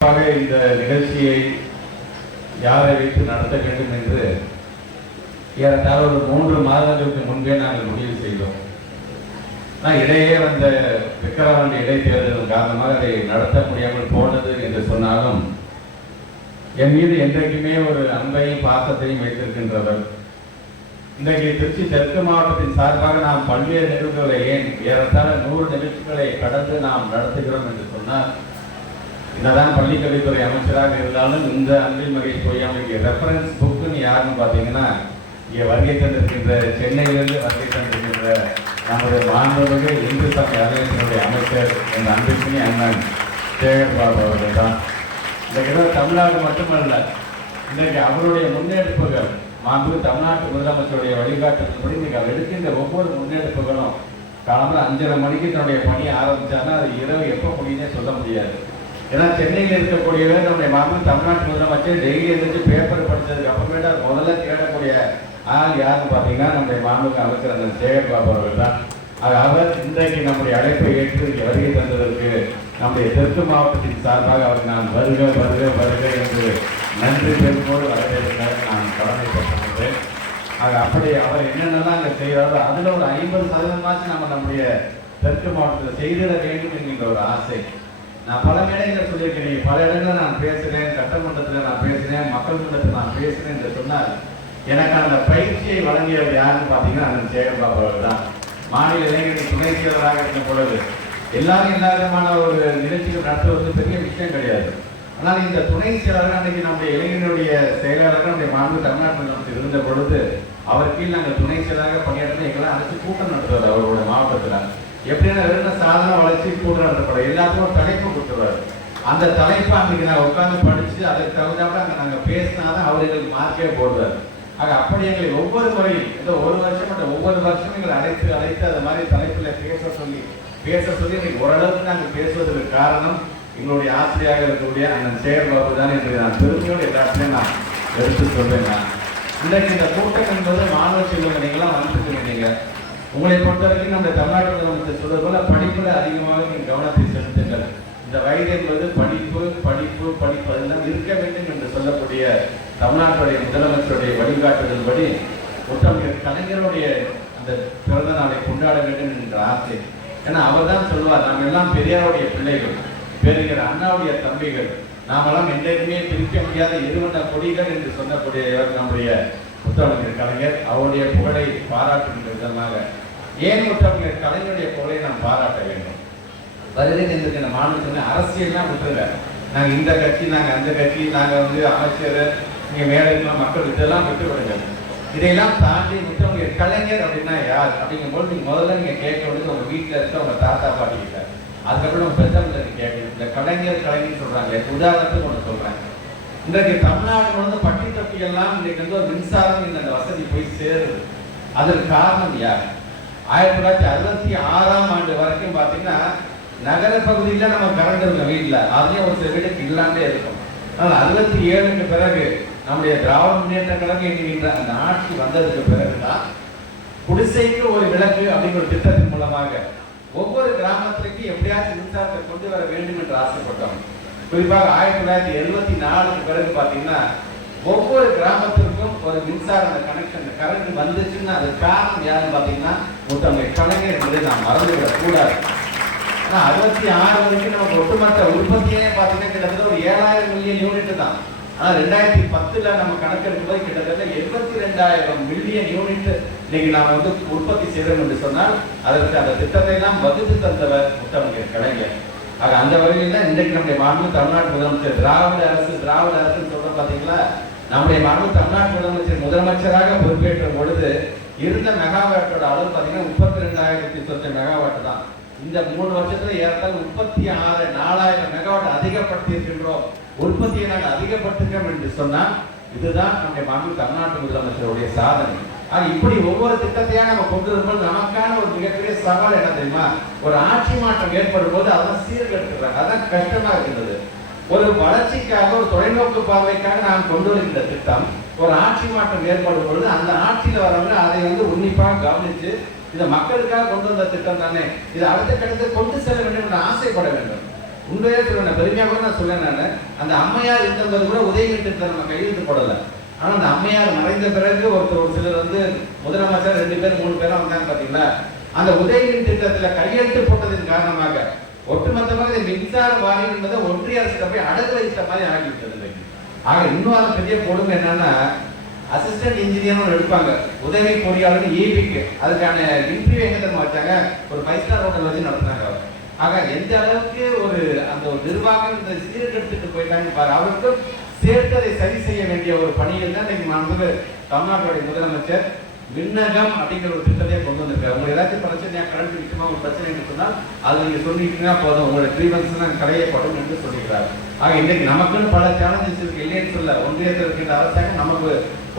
இந்த நிகழ்ச்சியை யாரை வைத்து நடத்த வேண்டும் என்று ஏறத்தாழ ஒரு மூன்று மாதங்களுக்கு முன்பே நாங்கள் முடிவு செய்தோம். ஆனால் இடையே வந்த விக்கிரவாண்டி இடைத்தேர்தல் காரணமாக அதை நடத்த முடியாமல் போனது என்று சொன்னாலும் என் மீது என்றைக்குமே ஒரு அன்பையும் பாசத்தையும் வைத்திருக்கின்றவர் இன்றைக்கு திருச்சி தெற்கு மாவட்டத்தின் சார்பாக நாம் பல்வேறு நிகழ்வுகளை ஏன் ஏறத்தாழ நூறு நிகழ்ச்சிகளை கடந்து நாம் நடத்துகிறோம் என்று சொன்னால் என்னதான் பள்ளிக்கல்வித்துறை அமைச்சராக இருந்தாலும் இந்த அன்பில் மகேஷ் பொய்யாமைக்கு ரெஃபரன்ஸ் புக்குன்னு யாருன்னு பார்த்தீங்கன்னா இங்கே வருகை தந்திருக்கின்ற சென்னையிலிருந்து வருகை தந்திருக்கின்ற நமது மாண்புமிகு இந்து சமய அலுவலகத்தினுடைய அமைச்சர் என் அன்பிற்குனி அண்ணன் சேகர் பாபு அவர்கள் தான். இந்த கிட்ட தமிழ்நாடு மட்டுமல்ல இன்றைக்கு அவருடைய முன்னெடுப்புகள் மாண்பு தமிழ்நாட்டு முதலமைச்சருடைய வழிகாட்டுதல்படி இன்னைக்கு அவர் எடுக்கின்ற ஒவ்வொரு முன்னெடுப்புகளும் காலம்பரம் அஞ்சரை மணிக்கு தன்னுடைய பணி ஆரம்பிச்சாங்கன்னா அது இரவு எப்போ முடியுன்னே சொல்ல முடியாது. ஏன்னா சென்னையில் இருக்கக்கூடியவர் நம்முடைய மாமன் தமிழ்நாட்டு முதலமைச்சர் டெய்லி எழுந்திரிச்சு பேப்பர் படித்ததுக்கு அப்புறமேட்டு அது முதல்ல தேடக்கூடிய ஆள் யாருன்னு பார்த்தீங்கன்னா நம்முடைய மாமனுக்கு அமைச்சர் அந்த சேகர் பாபு அவர்கள் தான். அது அவர் இன்றைக்கு நம்முடைய அழைப்பை ஏற்று இங்கே வருகை தந்ததற்கு நம்முடைய தெற்கு மாவட்டத்தின் சார்பாக அவர் நான் வருக வருக வருக என்று நன்றி பெருமோடு வரவேற்க நான் கடமைப்பட்டிருக்கிறேன். ஆக அப்படி அவர் என்னென்னலாம் அங்கே செய்கிறாரோ அதில் ஒரு ஐம்பது சதவீதமாச்சும் நம்ம நம்முடைய தெற்கு மாவட்டத்தில் செய்திட வேண்டும் என்கின்ற ஒரு ஆசை. நான் பல மேடைகளை சொல்லியிருக்கேன். பல இடங்களில் நான் பேசுகிறேன் சட்டமன்றத்தில் நான் பேசுகிறேன் மக்கள் மன்றத்தில் நான் பேசுகிறேன் என்று சொன்னால் எனக்கு அந்த பயிற்சியை வழங்கியவர் யாருன்னு பார்த்தீங்கன்னா அண்ணன் சேகர்பாபு அவர் தான். மாநில இளைஞர்கள் துணை செயலராக இருந்த பொழுது எல்லாரும் எல்லா விதமான ஒரு நிகழ்ச்சிகள் நடத்துவது பெரிய விஷயம் கிடையாது. ஆனால் இந்த துணை செயலாளர் அன்றைக்கு நம்முடைய இளைஞருடைய செயலாளராக நம்முடைய மாண்பு தமிழ்நாட்டில் இருந்த பொழுது அவர் கீழ் நாங்கள் துணை செயலாளராக பணியாற்றி எங்கெல்லாம் அழைச்சி கூட்டம் நடத்துவார் அவரோட மாவட்டத்தில். எப்படின்னா வெறும் சாதன வளர்ச்சி கூட்டம் படம் எல்லாத்துக்கும் தலைப்பு கொடுத்துருவாரு. அந்த தலைப்பை அன்னைக்கு நான் உட்காந்து படிச்சு அதுக்கு தகுந்தாப்புல அங்கே நாங்கள் பேசினாதான் அவர் எங்களுக்கு மார்க்கே போடுவார். ஆக அப்படி எங்களை ஒவ்வொரு முறையும் இந்த ஒரு வருஷம் மட்டும் ஒவ்வொரு வருஷமும் எங்களை அழைத்து அழைத்து அந்த மாதிரி தலைப்பில் பேச சொல்லி பேச சொல்லி இன்னைக்கு ஓரளவுக்கு நாங்கள் பேசுவதற்கு காரணம் எங்களுடைய ஆசிரியராக இருக்கக்கூடிய அண்ணன் சேகர் பாபு தான் என்று நான் பெருமையோடு எல்லாத்தையும் நான் எடுத்து சொல்வேன் நான். இன்றைக்கு இந்த கூட்டம் என்பது மாணவ செல்வங்க நீங்களாம் வந்துட்டு நீங்கள் உங்களை பொறுத்த வரைக்கும் நம்ம தமிழ்நாடு முதலமைச்சர் சொல்வது போல படிப்புல அதிகமாக நீங்கள் கவனத்தை செலுத்துங்கள். இந்த வயது என்பது படிப்பு படிப்பு படிப்பு அதெல்லாம் இருக்க வேண்டும் என்று சொல்லக்கூடிய தமிழ்நாட்டுடைய முதலமைச்சருடைய வழிகாட்டுதல்படி முத்தமிழர் கலைஞருடைய அந்த பிறந்த நாளை கொண்டாட வேண்டும் என்ற ஆசை. ஏன்னா அவர் தான் சொல்வார் நாம் எல்லாம் பெரியாருடைய பிள்ளைகள் பெரியர் அண்ணாவுடைய தம்பிகள். நாமெல்லாம் என்றைக்குமே பிரிக்க முடியாத இருவண்ண கொடிகள் என்று சொல்லக்கூடிய நம்முடைய முத்தமிழர் கலைஞர் அவருடைய புகழை பாராட்டுகின்ற விதமாக ஏன் முத்தமிழர் கலைஞருடைய புகழை நாம் பாராட்ட வேண்டும்? வருகை இருந்திருக்கிற மாநிலத்தில் அரசியல்லாம் விட்டுருங்க. நாங்கள் இந்த கட்சி நாங்கள் அந்த கட்சி நாங்கள் வந்து அமைச்சர் நீங்கள் மேடைக்கெல்லாம் மக்கள் இதெல்லாம் விட்டு விடுங்க இதையெல்லாம் தாண்டி முத்தமிழர் கலைஞர் அப்படின்னா யார்? அப்படிங்கும்போது நீங்கள் முதல்ல நீங்கள் கேட்க வேண்டியது உங்கள் வீட்டில் இருக்க உங்கள் தாத்தா பாட்டி கிட்ட. அதுக்கப்புறம் உங்கள் பெத்தவங்களை கேட்கணும். இந்த கலைஞர் கலைஞர் சொல்கிறாங்க உதாரணத்துக்கு ஒன்று சொல்கிறேன் இன்றைக்கு தமிழ்நாடு வந்து பட்டி தொட்டியெல்லாம் இன்றைக்கு வந்து ஒரு மின்சாரம் இந்த வசதி போய் சேருது. அதற்கு காரணம் யார்? ஆயிரத்தி தொள்ளாயிரத்தி அறுபத்தி ஆறாம் ஆண்டு வரைக்கும் பார்த்தீங்கன்னா நகர பகுதியில் நம்ம கரண்ட் இருக்கும் வீட்டில் அதுலேயும் ஒரு சில வீட்டுக்கு இல்லாமலே இருக்கும். ஆனால் அறுபத்தி ஏழுக்கு பிறகு நம்முடைய திராவிட முன்னேற்ற கழகம் என்கின்ற அந்த ஆட்சி வந்ததுக்கு பிறகுதான் குடிசைக்கு ஒரு விளக்கு அப்படிங்கிற திட்டத்தின் மூலமாக ஒவ்வொரு கிராமத்திற்கும் எப்படியாச்சும் மின்சாரத்தை கொண்டு வர வேண்டும் என்று ஆசைப்பட்டோம். குறிப்பாக ஆயிரத்தி தொள்ளாயிரத்தி எழுபத்தி நாலுக்கு பிறகு பார்த்தீங்கன்னா ஒவ்வொரு கிராமத்திற்கும் ஒரு மின்சார அந்த கனெக்ஷன் கரண்ட் வந்துச்சுன்னா அது காரணம் யாருன்னு பார்த்தீங்கன்னா ஒருத்தவங்க கலைஞர் என்பதை நாம் மறந்துவிடக்கூடாது ஆனால் அறுபத்தி ஆறு வரைக்கும் நமக்கு ஒட்டுமொத்த உற்பத்தியே பார்த்தீங்கன்னா கிட்டத்தட்ட ஒரு ஏழாயிரம் மில்லியன் யூனிட் தான். ஆனால் ரெண்டாயிரத்தி பத்தில் நம்ம கணக்கெடுக்கும் போது கிட்டத்தட்ட எண்பத்தி ரெண்டாயிரம் மில்லியன் யூனிட் இன்னைக்கு நாம் வந்து உற்பத்தி செய்தோம் என்று சொன்னால் அதற்கு அந்த திட்டத்தை எல்லாம் வகுத்து தந்தவர் முத்தமிழர் கலைஞர். ஆக அந்த வகையில் தான் இன்றைக்கு நம்முடைய மாநில தமிழ்நாட்டு முதலமைச்சர் திராவிட அரசு திராவிட அரசுன்னு சொல்ல பார்த்தீங்களா நம்முடைய மாநில தமிழ்நாட்டு முதலமைச்சர் முதலமைச்சராக பொறுப்பேற்ற பொழுது இருந்த மெகாவாட்டோட அளவு பார்த்தீங்கன்னா முப்பத்தி ரெண்டாயிரத்தி சொச்ச மெகாவாட் தான். இந்த மூணு வருஷத்துல ஏறத்தால் முப்பத்தி ஆறு நாலாயிரம் மெகாவாட் அதிகப்படுத்தி இருக்கின்றோம் உற்பத்தியை நாங்கள் அதிகப்படுத்துகிறோம் என்று சொன்னால் இதுதான் நம்முடைய மாநில தமிழ்நாட்டு முதலமைச்சருடைய சாதனை. ஆக இப்படி ஒவ்வொரு திட்டத்தையா நம்ம கொண்டு வரும்போது நமக்கான ஒரு மிகப்பெரிய சவால் என்ன தெரியுமா? ஒரு ஆட்சி மாற்றம் ஏற்படும் போது அதான் சீர்கெடுத்துறாங்க அதான் கஷ்டமா இருக்கின்றது. ஒரு வளர்ச்சிக்காக ஒரு தொலைநோக்கு பார்வைக்காக நான் கொண்டு வருகின்ற திட்டம் ஒரு ஆட்சி மாற்றம் ஏற்படும் பொழுது அந்த ஆட்சியில் வரவங்க அதை வந்து உன்னிப்பாக கவனித்து இதை மக்களுக்காக கொண்டு வந்த திட்டம் தானே இதை அடுத்த கட்டத்தில் கொண்டு செல்ல வேண்டும் என்று ஆசைப்பட வேண்டும். உண்மையாக சொல்லுவேன் பெருமையாக நான் சொல்லேன் நான். அந்த அம்மையார் இருந்தது கூட உதயநிதி திட்டத்தை நம்ம கையெழுத்து போடலை. ஆனா அந்த அம்மையார் மறைந்த பிறகு ஒருத்தர் ஒரு சிலர் வந்து முதலமைச்சர் ரெண்டு பேர் மூணு பேரும் வந்தாங்க பார்த்தீங்களா அந்த உதயநிதி திட்டத்துல கையெழுத்து போட்டதன் காரணமாக ஒட்டுமொத்தமாக இந்த மின்சார வாரியம் என்பதை ஒன்றிய அரசு போய் அடகு வைத்த மாதிரி ஆகிவிட்டது ஆக இன்னும் அது பெரிய கொடுமை என்னன்னா அசிஸ்டன்ட் இன்ஜினியர் எடுப்பாங்க. உதவி பொறியாளர் ஈபிக்கு அதுக்கான இன்டர்வியூ எங்க தெரியுமா வச்சாங்க? ஒரு ஃபைவ் ஸ்டார் ஹோட்டல் வச்சு நடத்தினாங்க அவர். ஆக எந்த அளவுக்கு ஒரு அந்த ஒரு நிர்வாகம் இந்த சீர்கெடுத்துட்டு போயிட்டாங்க பாரு அவருக்கு சேர்த்ததை சரி செய்ய வேண்டிய ஒரு பணியில் தான் இன்னைக்கு மாண்பு தமிழ்நாட்டுடைய முதலமைச்சர் விண்ணகம் அப்படிங்கிற ஒரு திட்டத்தை கொண்டு வந்திருக்காரு. உங்களுக்கு ஏதாச்சும் பிரச்சனையா கரண்ட் விஷயமா ஒரு பிரச்சனை சொன்னால் அது நீங்க சொல்லிட்டீங்கன்னா போதும். உங்களோட கிரீவன்ஸ் தான் களையப்படும் என்று சொல்லியிருக்காரு ஆக இன்னைக்கு நமக்குன்னு பல சேலஞ்சஸ் இருக்கு. இல்லைன்னு சொல்ல ஒன்றியத்தில் இருக்கின்ற அரசாங்கம் நமக்கு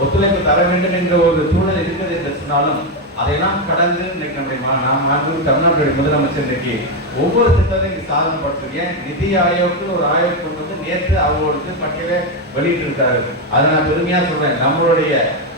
ஒத்துழைப்பு தர வேண்டும் என்ற ஒரு சூழல் இருக்கிறது என்று சொன்னாலும் அதையெல்லாம் கடந்து இன்னைக்கு நம்முடைய நாம் மாண்பு தமிழ்நாட்டுடைய முதலமைச்சர் இன்னைக்கு ஒவ்வொரு திட்டத்தையும் சாதனை படுத்திருக்கேன் நிதி ஆயோக்குன்னு ஒரு ஆயோக் கொண்டு வந்து நேற்று அவங்களுக்கு பட்டியலை வெளியிட்டு இருக்காரு அதை நான் பெருமையாக சொல்றேன். நம்மளுடைய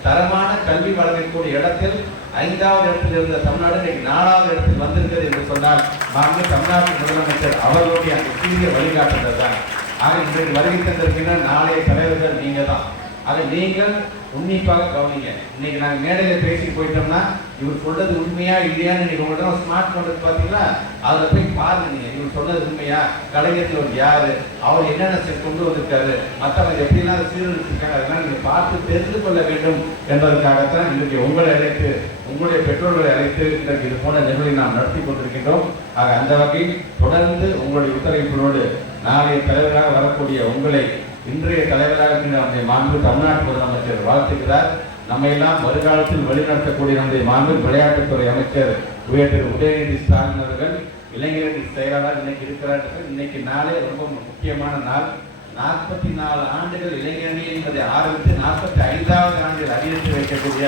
தரமான கல்வி வழங்கக்கூடிய இடத்தில் ஐந்தாவது இடத்தில் இருந்த தமிழ்நாடு இன்னைக்கு நாலாவது இடத்தில் வந்திருக்கிறது என்று சொன்னால் மாண்பு தமிழ்நாட்டு முதலமைச்சர் அவர்களுடைய அந்த சீரிய வழிகாட்டுதல் தான். ஆக இன்றைக்கு வருகை தந்திருக்கின்ற நாளைய தலைவர்கள் நீங்க தான் அதை நீங்கள் உன்னிப்பாக கவனிங்க. இன்னைக்கு நாங்கள் மேடையில் பேசி போயிட்டோம்னா இவர் சொல்றது உண்மையா இல்லையான்னு இன்னைக்கு உங்கள்கிட்ட ஸ்மார்ட் போன் பார்த்தீங்கன்னா அதில் போய் பாருங்க நீங்க. இவர் சொன்னது உண்மையா? கலைஞர் ஒரு யாரு? அவர் என்னென்ன கொண்டு வந்திருக்காரு? மற்றவங்க எப்படிலாம் அதை சீரழிச்சிருக்காங்க அதெல்லாம் நீங்கள் பார்த்து தெரிந்து கொள்ள வேண்டும் என்பதற்காகத்தான் இன்றைக்கு உங்களை அழைத்து உங்களுடைய பெற்றோர்களை அழைத்து இன்றைக்கு இது போன நிகழ்வை நாம் நடத்தி கொண்டிருக்கின்றோம். ஆக அந்த வகையில் தொடர்ந்து உங்களுடைய ஒத்துழைப்பினோடு நாளைய தலைவராக வரக்கூடிய உங்களை இன்றைய தலைவராக இருக்கின்ற நம்முடைய மாண்பு தமிழ்நாட்டு முதலமைச்சர் வாழ்த்துக்கிறார். நம்ம எல்லாம் வருங்காலத்தில் வழிநடத்தக்கூடிய நம்முடைய மாண்பு விளையாட்டுத்துறை அமைச்சர் உயர் உதயநிதி ஸ்டாலின் அவர்கள் இளைஞர்கள் செயலாளர் இன்னைக்கு இருக்கிறார் இன்னைக்கு நாளே ரொம்ப முக்கியமான நாள். நாற்பத்தி நாலு ஆண்டுகள் இளைஞரணி என்பதை ஆரம்பித்து நாற்பத்தி ஐந்தாவது ஆண்டில் அதிகரித்து வைக்கக்கூடிய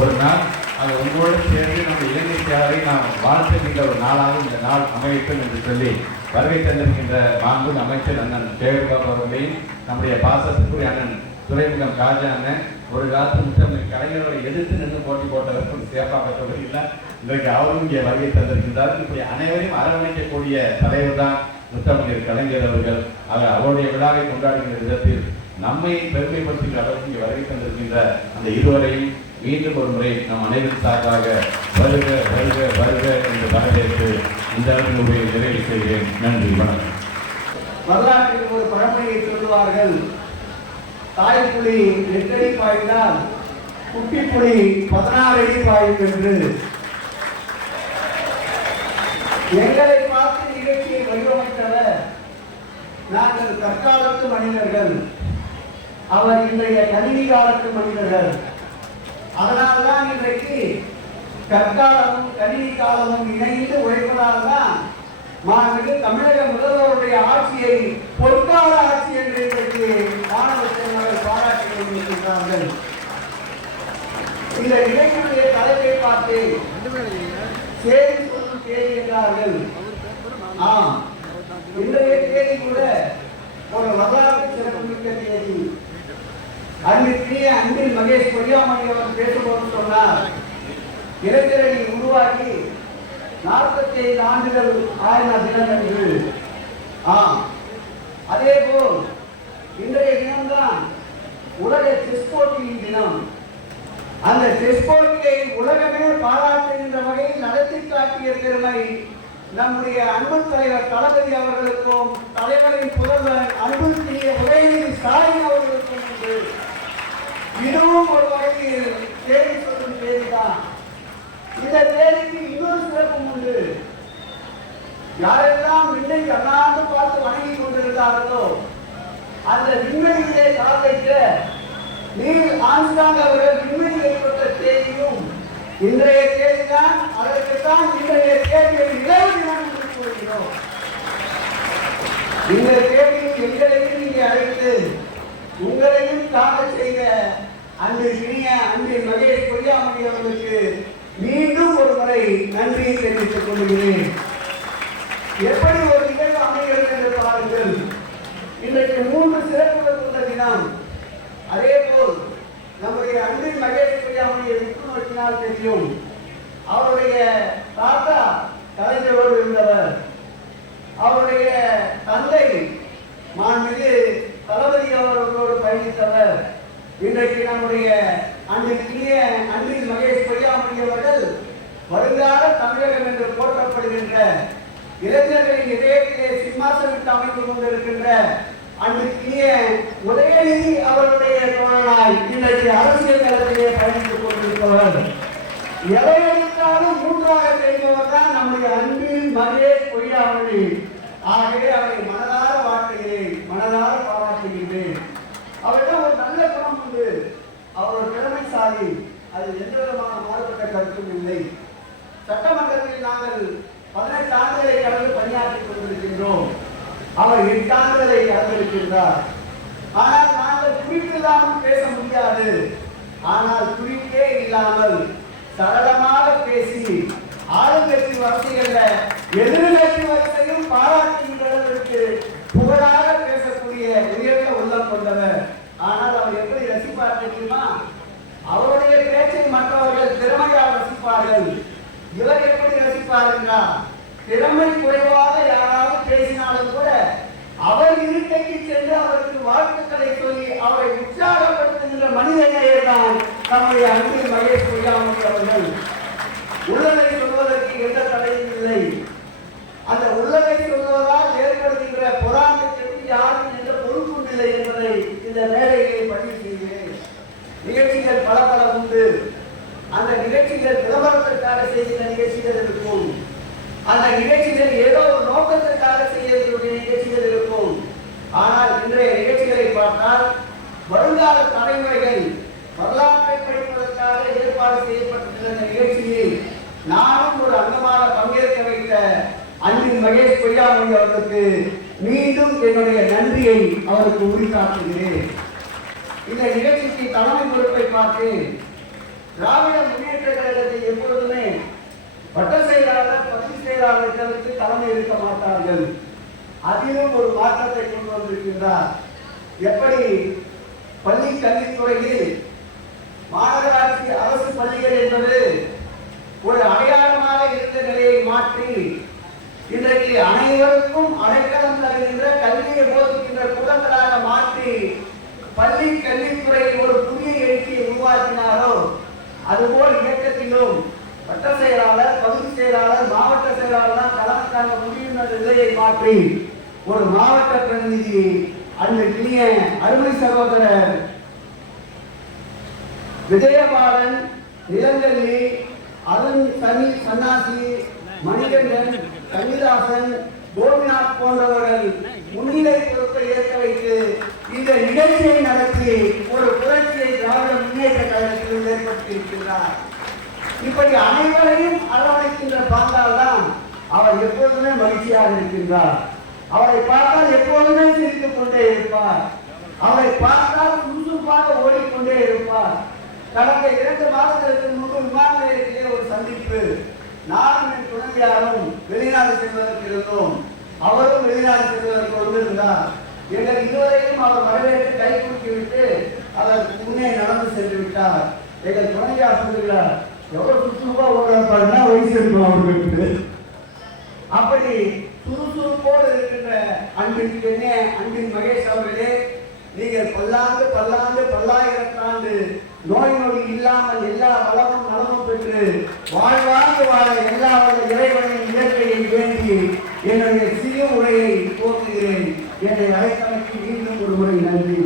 ஒரு நாள். அது உங்களோடு சேர்ந்து நம்ம இளைஞர் செயலரை நாம் வாழ்த்துகின்ற ஒரு நாளாக இந்த நாள் அமையட்டும் என்று சொல்லி வருகை தந்திருக்கின்ற மாண்பு அமைச்சர் அண்ணன் ஜெயலலிதா அவர்களையும் நம்முடைய பாசத்துக்குரிய அண்ணன் துறைமுகம் காஜா அண்ணன் ஒரு காலத்து முத்தமிழ் கலைஞர்களை எதிர்த்து நின்று போட்டி போட்டதற்கும் சேப்பாக தொகுதியில் இன்றைக்கு அவரும் இங்கே வருகை தந்திருக்கின்றார். இப்படி அனைவரையும் அரவணைக்கக்கூடிய தலைவர் தான் முத்தமிழர் கலைஞர் அவர்கள் அவர் அவருடைய விழாவை கொண்டாடுகின்ற விதத்தில் நம்மை பெருமைப்படுத்துகிற அளவுக்கு இங்கே வருகை தந்திருக்கின்ற அந்த இருவரையும் மீண்டும் ஒரு முறை நம் அனைவரும் சார்பாக வருக வருக வருக என்று வரவேற்று இந்த அளவினுடைய நிறைவு செய்கிறேன். நன்றி வணக்கம். வரலாற்றில் ஒரு பழமையை சொல்லுவார்கள். தாய்ப்புலி எட்டடி பாய்ந்தால் குட்டி புலி பதினாறு அடி பாயும் என்று எங்களை பார்த்து நிகழ்ச்சியை வடிவமைத்தவர் காலத்து மனிதர்கள். அவர் இன்றைய கணினி காலத்து மனிதர்கள். அதனால்தான் இன்றைக்கு கற்காலமும் கணினி காலமும் இணைந்து உழைப்பதால்தான் மாண்புமிகு தமிழக முதல்வருடைய ஆட்சியை பொற்கால ஆட்சி என்று இன்றைக்கு மாணவ செல்வர்கள் பாராட்டி கொண்டிருக்கிறார்கள். இந்த நிகழ்ச்சியுடைய தலைப்பை பார்த்து சேரி சொல்லும் கேள்வி என்றார்கள். ஆம் இன்றைய ஒரு வரலாறு சிறப்புமிக்க தேதி. அன்பிற்கினிய அன்பில் மகேஷ் பொய்யாமணி அவர் பேசும்போது சொன்னார் இளைஞரணி உருவாக்கி நாற்பத்தி ஐந்து ஆண்டுகள் ஆயின தினங்கள் என்று ஆம். அதே போல் இன்றைய தினம்தான் உலக செஸ் போட்டியின் தினம். அந்த செஸ் போட்டியை உலகமே பாராட்டுகின்ற வகையில் நடத்தி காட்டிய பெருமை நம்முடைய அன்பு தலைவர் தளபதி அவர்களுக்கும் தலைவரின் புதல்வர் அன்புக்குரிய உதயநிதி ஸ்டாலின் அவர்களுக்கும் உண்டு இதுவும் ஒரு வகையில் தேதி சொல்லும் தேதிதான் இந்த தேதிக்கு இன்னொரு சிறப்பும் உண்டு. யாரெல்லாம் விண்ணை கண்ணாந்து பார்த்து வணங்கி கொண்டிருந்தார்களோ அந்த விண்வெளியிலே கால் வைக்க நீல் ஆம்ஸ்டாங் அவர்கள் விண்வெளியில் ஏற்பட்ட தேதியும் இன்றைய தேதிதான் அதற்குத்தான் இன்றைய தேதியை கூறுகிறோம். இந்த தேதியில் எங்களையும் நீங்க அழைத்து உங்களையும் காண செய்த அன்று இனிய அன்பின் மகேஷ் பொய்யாமணி அவர்களுக்கு மீண்டும் ஒரு முறை நன்றியை தெரிவித்துக் கொள்கிறேன். எப்படி ஒரு நிகழ்வு அமைகிறது என்று பாருங்கள். இன்றைக்கு மூன்று சிறப்புகள் கொண்ட தினம். அதே போல் நம்முடைய அன்பின் மகேஷ் பொய்யாமணியை உற்று தெரியும். அவருடைய தாத்தா கலைஞரோடு இருந்தவர். அவருடைய தந்தை மாண்புமிகு தளபதி அவர்களோடு பயணித்தவர். இன்றைக்கு நம்முடைய அன்றைக்குரிய அன்பின் மகேஷ் பொய்யாமணி அவர்கள் வருங்கால தமிழகம் என்று போற்றப்படுகின்ற இளைஞர்களின் இதயத்திலே சிம்மாசனத்தை அமைத்து கொண்டிருக்கின்ற அன்றைக்குரிய உதயநிதி அவருடைய தோழனாய் இன்றைக்கு அரசியல் களத்திலே பயணித்துக் கொண்டிருப்பவர். எதை எடுத்தாலும் மூன்றாக தெரிந்தவர் தான் நம்முடைய அன்பின் மகேஷ் பொய்யாமொழி ஆகவே அவரை மனதார வாழ்த்துகிறேன் மனதார பாராட்டுகின்றேன். அவரிடம் ஒரு நல்ல குணம் உண்டு. அவர் ஒரு திறமைசாலி. அது எந்த விதமான மாறுபட்ட கருத்தும் இல்லை. சட்டமன்றத்தில் நாங்கள் பதினெட்டு ஆண்டுகளை கடந்து பணியாற்றிக் கொண்டிருக்கின்றோம். அவர் எட்டு ஆண்டுகளை கடந்திருக்கின்றார். ஆனால் நாங்கள் குறிப்பில்லாமல் பேச முடியாது. ஆனால் குறிப்பே இல்லாமல் சரளமாக பேசி ஆளுங்கட்சி வசதிகளில் எதிர்கட்சி வசதி பாராட்டுகின்ற அளவிற்கு புகழாக பேசக்கூடிய உயர்ந்த உள்ளம் கொண்டவர் ஆனால் அவர் எப்படி ரசிப்பார் தெரியுமா அவருடைய பேச்சை மற்றவர்கள் திறமையால் ரசிப்பார்கள் இவர் எப்படி ரசிப்பார் என்றால் திறமை குறைவாக யாராவது பேசினாலும் கூட அவர் இருக்கைக்கு சென்று அவருக்கு வாழ்த்துக்களை சொல்லி அவரை உற்சாகப்படுத்துகின்ற மனிதநேயர் தான் நம்முடைய அன்பில் மகேஷ் பொய்யாமொழி அவர்கள் உள்ளதை சொல்வதற்கு எந்த தடையும் இல்லை அந்த உள்ளதை சொல்வதால் ஏற்படுகின்ற பொறாமைக்கு யாரும் எந்த பொறுப்பும் இல்லை என்பதை இந்த மேடையிலே பதிவு செய்கிறேன் நிகழ்ச்சிகள் பல பல உண்டு அந்த நிகழ்ச்சிகள் விளம்பரத்திற்காக செய்கிற நிகழ்ச்சிகள் இருக்கும் அந்த நிகழ்ச்சிகள் ஏதோ ஒரு நோக்கத்திற்காக செய்யக்கூடிய நிகழ்ச்சிகள் இருக்கும் ஆனால் இன்றைய நிகழ்ச்சிகளை பார்த்தால் வருங்கால தலைமுறைகள் வரலாற்றை படிப்பதற்காக ஏற்பாடு செய்யப்பட்டிருக்கிற இந்த நிகழ்ச்சியில் நானும் ஒரு அங்கமாக பங்கேற்க வைத்த அன்பின் மகேஷ் பொய்யாமொழி அவர்களுக்கு மீண்டும் என்னுடைய நன்றியை அவருக்கு உரித்தாக்குகிறேன் இந்த நிகழ்ச்சிக்கு தலைமை பொறுப்பை பார்த்து திராவிட முன்னேற்ற கழகத்தை எப்பொழுதுமே வட்ட செயலாளர் பகுதி செயலாளர்களுக்கு தலைமை இருக்க மாட்டார்கள். அதிலும் ஒரு மாற்றத்தை கொண்டு வந்திருக்கின்றார். எப்படி? பள்ளி கல்வித்துறையில் மாநகராட்சி அரசு பள்ளிகள் என்பது ஒரு அடையாளமாக இருந்த நிலையை மாற்றி இன்றைக்கு அனைவருக்கும் அடைக்கலம் தருகின்ற கல்வியை போதிக்கின்ற கூடங்களாக மாற்றி பள்ளி கல்வித்துறையில் ஒரு புதிய எழுச்சியை உருவாக்கினாரோ? அதுபோல் இயக்கத்திலும் வட்ட செயலாளர் பகுதி செயலாளர் மாவட்ட செயலாளர் தலைமை தாங்க முடியும் நிலையை மாற்றி ஒரு மாவட்ட பிரதிநிதி அன்றைக்கிய அருமை சகோதரர் விஜயபாலன் நிலங்கல்லி அருண் சனி சன்னாசி மணிகண்டன் கன்னிதாசன் கோபிநாத் போன்றவர்கள் முன்னிலை பொறுப்பை ஏற்க வைத்து இந்த நிகழ்ச்சியை நடத்தி ஒரு புரட்சியை திராவிட முன்னேற்ற கழகத்தில் ஏற்படுத்தியிருக்கிறார். இப்படி அனைவரையும் அரவணைக்கின்ற பார்த்தால் தான் அவர் எப்பொழுதுமே மகிழ்ச்சியாக இருக்கின்றார். அவரை பார்த்தால் எப்பொழுதுமே சிரித்துக் கொண்டே இருப்பார். அவரை பார்த்தால் சுறுசுறுப்பாக ஓடிக்கொண்டே இருப்பார். கடந்த இரண்டு மாதங்களுக்கு முன்பு விமான நிலையத்திலே ஒரு சந்திப்பு. நானும் என் துணைவியாரும் வெளிநாடு செல்வதற்கு இருந்தோம். அவரும் வெளிநாடு செல்வதற்கு வந்திருந்தார். எங்கள் இதுவரையும் அவர் வரவேற்று கை குலுக்கி விட்டு அவர் முன்னே நடந்து சென்று விட்டார். எங்கள் துணைவியார் சொல்லுகிறார் எவ்வளவு சுறுசுறுப்பா ஓடுறாருன்னா வயசு இருக்கும் அவர்களுக்கு அப்படி சுறுசுறுப்போடு இருக்கின்ற அன்பின் பெண்ணே அன்பின் மகேஷ் அவர்களே நீங்கள் பல்லாண்டு பல்லாண்டு பல்லாயிரத்தாண்டு நோய் நொடி இல்லாமல் எல்லா வளமும் நலமும் பெற்று வாழ்வாங்கு வாழ எல்லா வல்ல இறைவனின் இயற்கையை வேண்டி என்னுடைய சிறிய என்னை அழைத்தமைக்கு மீண்டும் ஒரு முறை நன்றி.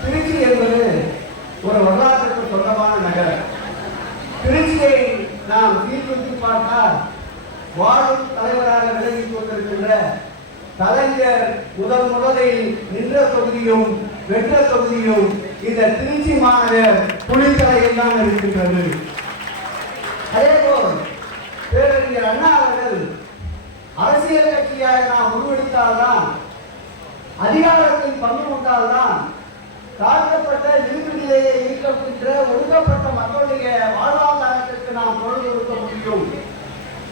திருச்சி என்பது ஒரு வரலாற்றுக்கு சொந்தமான நகரம். திருச்சியை நாம் சீர்தூக்கி பார்த்தால் வாழும் தலைவராக விலகி கொண்டிருக்கின்ற கலைஞர் முதல் முதலில் நின்ற தொகுதியும் வென்ற தொகுதியும் இந்த திருச்சி மாநகர் புலித்தலையில் தான் இருக்கின்றது அதேபோல் பேரறிஞர் அண்ணா அவர்கள் அரசியல் கட்சியாக நாம் உருவெடுத்தால்தான் அதிகாரத்தின் பங்கு கொண்டால்தான் தாழ்த்தப்பட்ட இருப்பு நிலையை ஈர்க்கின்ற ஒடுக்கப்பட்ட மக்களுடைய வாழ்வாதாரத்திற்கு நாம் பொருள் கொடுக்க முடியும்.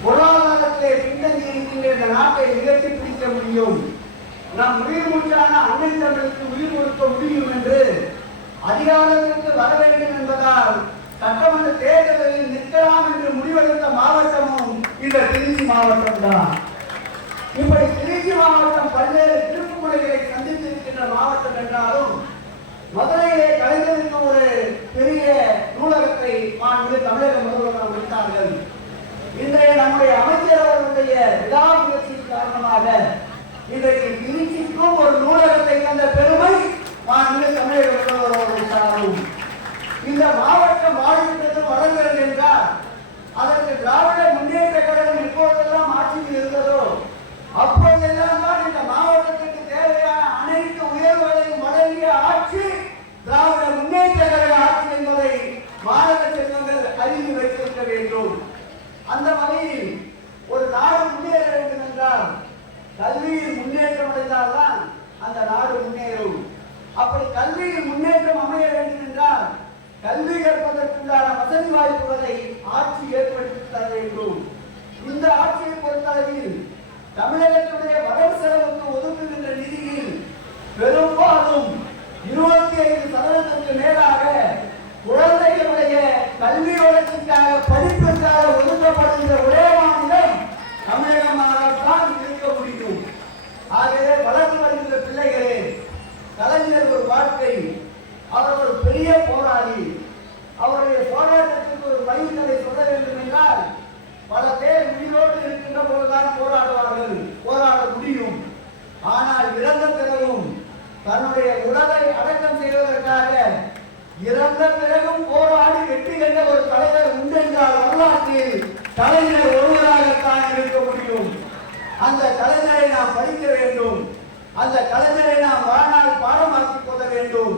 பொருளாதாரத்திலே பின்தங்கி இருக்கின்ற இந்த நாட்டை நிகழ்த்தி பிடிக்க முடியும். நாம் உயிர் மூச்சான அன்னை தமிழுக்கு உயிர் கொடுக்க முடியும் என்று அதிகாரத்திற்கு வர வேண்டும் என்பதால் சட்டமன்ற தேர்தலில் நிற்கலாம் என்று முடிவெடுத்த மாவட்டமும் இந்த திருச்சி மாவட்டம் தான் இப்படி மாவட்டம் பல்வேறு திருப்புமுறைகளை சந்தித்திருக்கின்ற மாவட்டம் என்றாலும் மதுரையிலே கலைஞருக்கு ஒரு பெரிய நூலகத்தை மாண்பு தமிழக முதல்வர் அமைத்தார்கள். இன்றைய நம்முடைய அமைச்சர் அவர்களுடைய விழா முயற்சியின் காரணமாக இன்றைக்கு திருச்சிக்கும் ஒரு நூலகத்தை தந்த பெருமை மாண்பு தமிழக முதல்வர் அவர்கள் சாரும் இந்த மாவட்டம் வாழ்கிறது வளர்கிறது என்றால் அதற்கு திராவிட முன்னேற்ற கழகம் எப்போதெல்லாம் ஆட்சியில் இருந்ததோ அப்போதெல்லாம் தான் இந்த மாவட்டத்திற்கு தேவையான அனைத்து உயர்வுகளையும் வழங்கிய ஆட்சி திராவிட முன்னேற்ற கழக ஆட்சி என்பதை மாணவ செல்வங்கள் வேண்டும். அந்த வகையில் ஒரு நாடு முன்னேற வேண்டும் என்றால் கல்வியில் முன்னேற்றம் அடைந்தால்தான் அந்த நாடு முன்னேறும். அப்படி கல்வியில் முன்னேற்றம் அமைய வேண்டும் என்றால் கல்வி கற்பதற்குண்டான வசதி வாய்ப்புகளை ஆட்சி ஏற்படுத்தி தர வேண்டும். இந்த ஆட்சியை பொறுத்தளவில் தமிழகத்துடைய வரவு செலவுக்கு ஒதுக்குகின்ற நிதியில் பெரும்பாலும் இருபத்தி ஐந்து சதவீதத்திற்கு மேலாக குழந்தை கல்வி வளர்ச்சிக்காக படிப்பிற்காக ஒதுக்கப்படுகின்ற ஒரே மாநிலம் தமிழகமாகத்தான் இருக்க முடியும். ஆகவே வளர்ந்து வருகின்ற பிள்ளைகளே கலைஞர் ஒரு வாழ்க்கை அவர் ஒரு பெரிய போராளி. அவருடைய போராட்டத்திற்கு ஒரு மைல்கலை சொல்ல வேண்டும் என்றால் பல பேர் உயிரோடு இருக்கின்ற போதுதான் போராடுவார்கள் போராட முடியும் ஆனால் இறந்த பிறகும் தன்னுடைய உடலை அடக்கம் செய்வதற்காக இறந்த பிறகும் போராடி வெற்றி கண்ட ஒரு தலைவர் உண்டு என்றால் வரலாற்றில் கலைஞர் ஒருவராகத்தான் இருக்க முடியும் அந்த கலைஞரை நாம் படிக்க வேண்டும் அந்த கலைஞரை நாம் வாழ்நாள் பாடமாக்கிக் கொள்ள வேண்டும்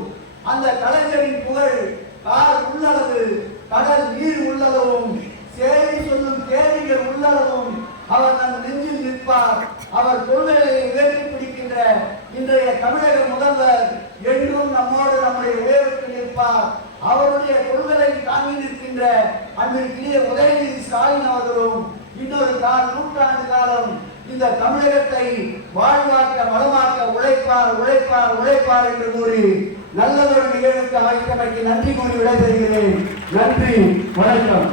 அந்த கலைஞரின் புகழ் கார் உள்ளளவு கடல் நீர் உள்ளளவும் சேரி சொல்லும் கேள்விகள் உள்ளளவும் அவர் நம் நெஞ்சில் நிற்பார் அவர் கொள்கையை உயர்த்தி இன்றைய தமிழக முதல்வர் என்றும் நம்மோடு நம்முடைய உயர்வுக்கு நிற்பார் அவருடைய கொள்கையை தாங்கி நிற்கின்ற அன்பிற்குரிய உதயநிதி ஸ்டாலின் அவர்களும் இன்னொரு கால் நூற்றாண்டு காலம் இந்த தமிழகத்தை வாழ்வாக்க வளமாக்க உழைப்பார் உழைப்பார் உழைப்பார் என்று கூறி நல்லதொரு நிகழ்வுக்கு அழைத்தமைக்கு நன்றி கூறி விடைபெறுகிறேன். நன்றி வணக்கம்.